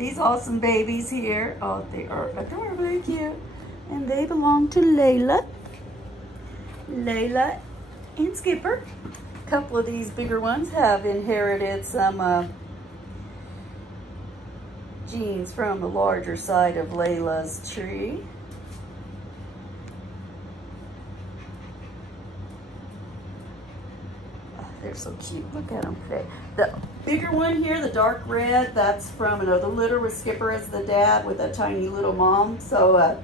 these awesome babies here. Oh, they are adorably cute. And they belong to Layla. Layla and Skipper. A couple of these bigger ones have inherited some genes from the larger side of Layla's tree. They're so cute. Look at them. The bigger one here, the dark red, that's from another litter with Skipper as the dad with a tiny little mom. So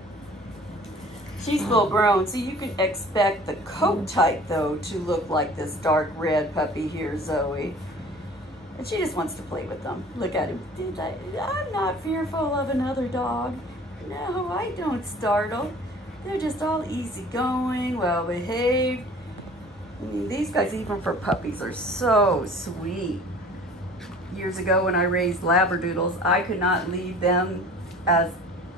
she's full grown. So you can expect the coat type though to look like this dark red puppy here, Zoe. And she just wants to play with them. Look at him. I'm not fearful of another dog. No, I don't startle. They're just all easygoing, well behaved. I mean, these guys, even for puppies, are so sweet. Years ago when I raised Labradoodles, I could not leave them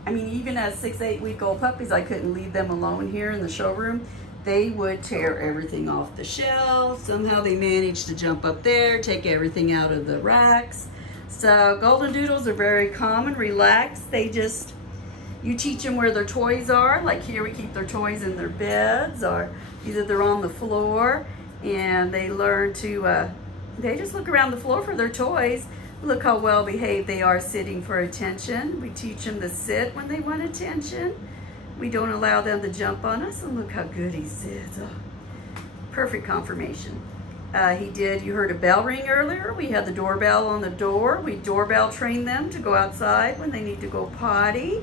even as 6-8-week-old puppies, I couldn't leave them alone here in the showroom. They would tear everything off the shelf. Somehow they managed to jump up there, take everything out of the racks. So Goldendoodles are very calm and relaxed. You teach them where their toys are. Like here we keep their toys in their beds, or either they're on the floor, and they learn to, they just look around the floor for their toys. Look how well behaved they are sitting for attention. We teach them to sit when they want attention. We don't allow them to jump on us, and look how good he sits. Oh, perfect conformation. You heard a bell ring earlier. We had the doorbell on the door. We doorbell train them to go outside when they need to go potty.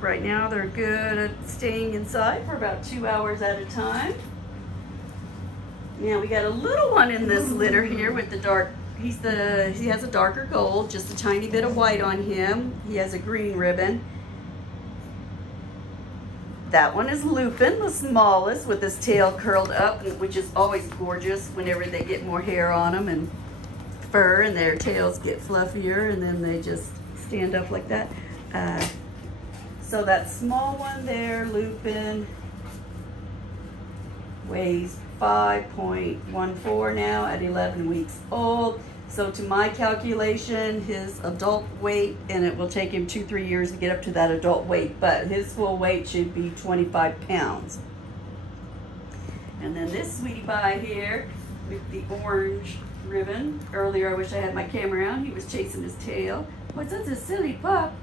Right now they're good at staying inside for about 2 hours at a time. Now we got a little one in this litter here with the dark, he has a darker gold, just a tiny bit of white on him. He has a green ribbon. That one is Lupin, the smallest, with his tail curled up, which is always gorgeous whenever they get more hair on them and fur, and their tails get fluffier, and then they just stand up like that. So that small one there, Lupin, weighs 5.14 now at 11 weeks old. So to my calculation, his adult weight, and it will take him 2-3 years to get up to that adult weight, but his full weight should be 25 pounds. And then this sweetie pie here with the orange ribbon. Earlier, I wish I had my camera on. He was chasing his tail. What's such a silly pup?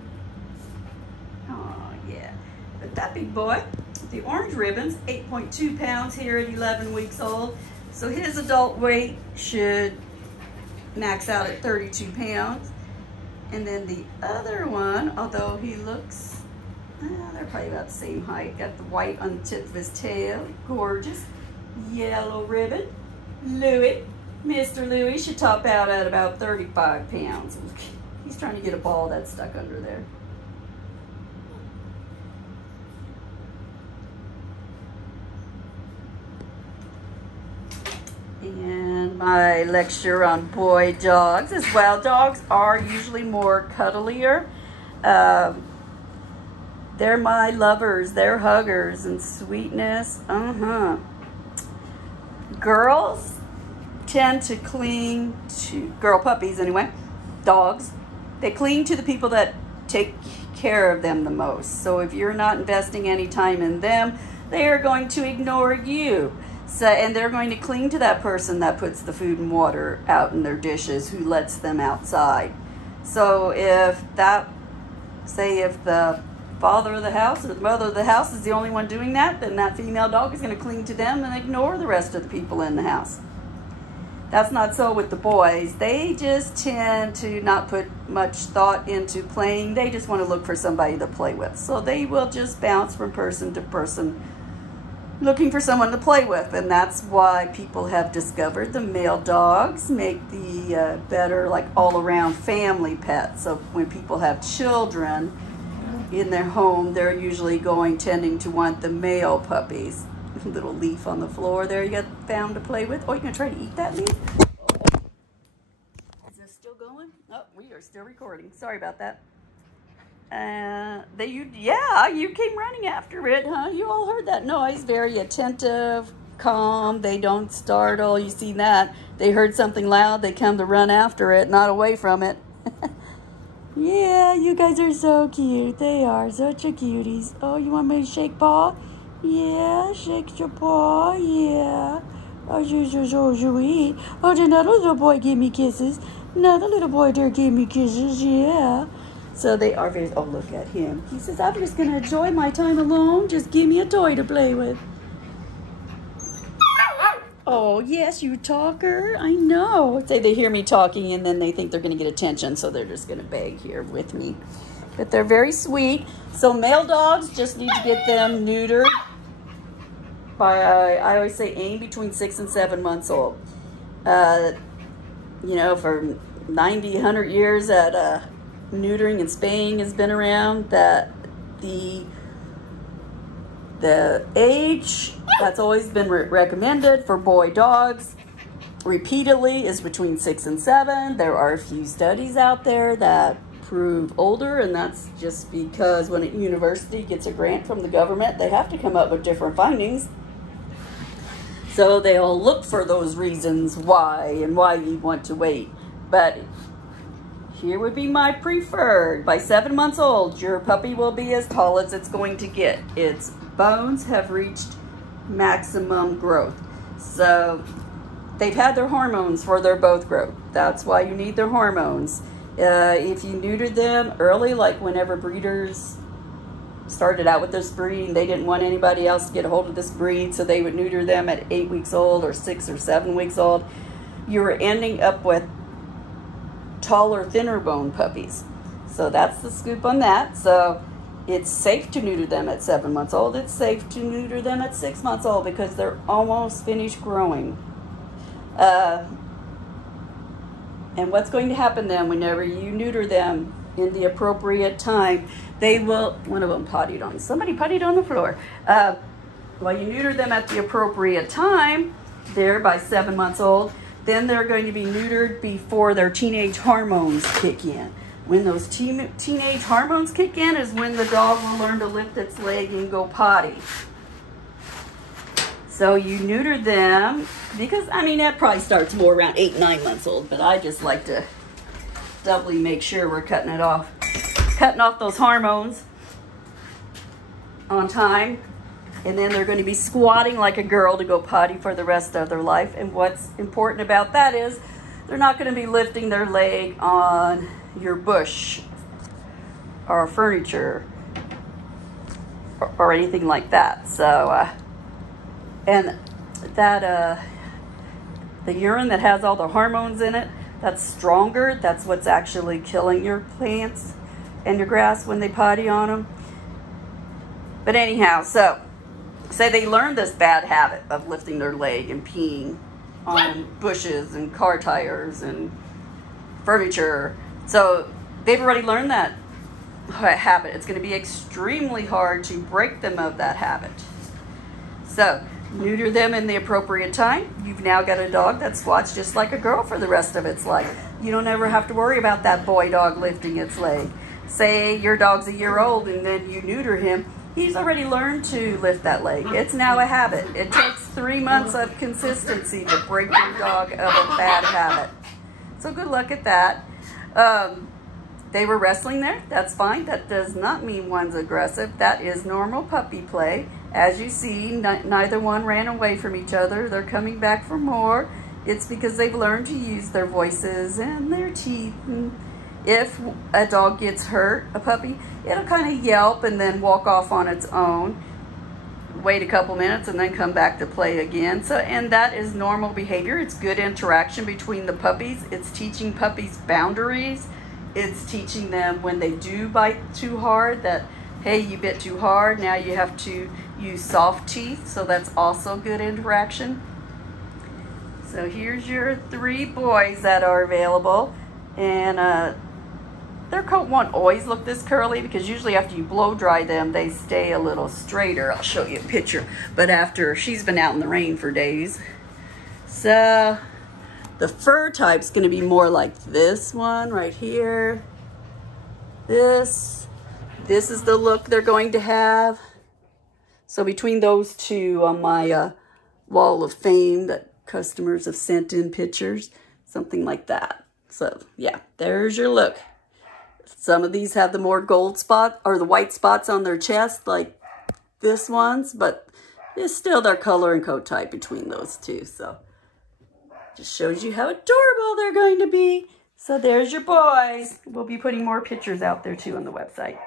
Oh, yeah. But that big boy, the orange ribbons, 8.2 pounds here at 11 weeks old. So his adult weight should max out at 32 pounds. And then the other one, although he looks, they're probably about the same height. Got the white on the tip of his tail. Gorgeous. Yellow ribbon. Louie. Mr. Louie should top out at about 35 pounds. He's trying to get a ball that's stuck under there. And my lecture on boy dogs is, well, dogs are usually more cuddlier. They're my lovers, they're huggers and sweetness. Girls tend to cling to, girl puppies anyway, dogs, they cling to the people that take care of them the most. So if you're not investing any time in them, they are going to ignore you. So, and they're going to cling to that person that puts the food and water out in their dishes, who lets them outside. So if the father of the house or the mother of the house is the only one doing that, then that female dog is going to cling to them and ignore the rest of the people in the house. That's not so with the boys. They just tend to not put much thought into playing. They just want to look for somebody to play with. So they will just bounce from person to person, looking for someone to play with. And that's why people have discovered the male dogs make the better, like, all-around family pets. So when people have children in their home, they're usually tending to want the male puppies. Little leaf on the floor there you got found to play with. Oh, you're gonna try to eat that leaf? Is this still going? Oh, we are still recording. Sorry about that. You came running after it, huh? You all heard that noise. Very attentive, calm. They don't startle. You see that? They heard something loud. They come to run after it, not away from it. Yeah, you guys are so cute. They are such a cuties. Oh, you want me to shake paw? Yeah, shake your paw. Yeah. Oh, so sweet. Oh, did another little boy give me kisses? Another little boy there gave me kisses. Yeah. So they are very. Oh, look at him. He says, "I'm just gonna enjoy my time alone. Just give me a toy to play with." Oh, yes, you talker. I know. Say they hear me talking and then they think they're going to get attention, so they're just going to beg here with me. But they're very sweet. So male dogs, just need to get them neutered by, I always say aim between 6 and 7 months old. You know, for 90, 100 years that neutering and spaying has been around, that the age that's always been recommended for boy dogs repeatedly is between 6 and 7. There are a few studies out there that prove older, and that's just because when a university gets a grant from the government, they have to come up with different findings. So they'll look for those reasons why and why you want to wait. But here would be my preferred. By 7 months old, your puppy will be as tall as it's going to get. Its bones have reached maximum growth. So they've had their hormones for their both growth. That's why you need their hormones. If you neuter them early, like whenever breeders started out with this breed, they didn't want anybody else to get a hold of this breed, so they would neuter them at 8 weeks old or 6 or 7 weeks old. You were ending up with taller, thinner bone puppies. So that's the scoop on that. So it's safe to neuter them at 7 months old. It's safe to neuter them at 6 months old because they're almost finished growing. And what's going to happen then whenever you neuter them in the appropriate time, they will, one of them pottied on, somebody pottied on the floor. While you neuter them at the appropriate time, they're by 7 months old, then they're going to be neutered before their teenage hormones kick in. When those teenage hormones kick in is when the dog will learn to lift its leg and go potty. So you neuter them, because, I mean, that probably starts more around 8, 9 months old, but I just like to doubly make sure we're cutting off those hormones on time. And then they're going to be squatting like a girl to go potty for the rest of their life. And what's important about that is they're not going to be lifting their leg on your bush or furniture or anything like that. So, and that, the urine that has all the hormones in it, that's stronger. That's what's actually killing your plants and your grass when they potty on them. But anyhow, so say they learn this bad habit of lifting their leg and peeing on bushes and car tires and furniture. So they've already learned that habit. It's going to be extremely hard to break them of that habit. So neuter them in the appropriate time. You've now got a dog that squats just like a girl for the rest of its life. You don't ever have to worry about that boy dog lifting its leg. Say your dog's a year old and then you neuter him. He's already learned to lift that leg. It's now a habit. It takes 3 months of consistency to break your dog of a bad habit. So good luck at that. They were wrestling there. That's fine. That does not mean one's aggressive. That is normal puppy play. As you see, neither one ran away from each other. They're coming back for more. It's because they've learned to use their voices and their teeth. And if a dog gets hurt, a puppy, it'll kind of yelp and then walk off on its own, wait a couple minutes, and then come back to play again. So, and that is normal behavior. It's good interaction between the puppies. It's teaching puppies boundaries. It's teaching them when they do bite too hard that, hey, you bit too hard, now you have to use soft teeth. So that's also good interaction. So here's your 3 boys that are available. And their coat won't always look this curly because usually after you blow dry them, they stay a little straighter. I'll show you a picture. But after she's been out in the rain for days. So the fur type's going to be more like this one right here. This is the look they're going to have. So between those two on my wall of fame that customers have sent in pictures, something like that. So yeah, there's your look. Some of these have the more gold spot or the white spots on their chest, like this one's, but it's still their color and coat type between those two. So just shows you how adorable they're going to be. So there's your boys. We'll be putting more pictures out there too on the website.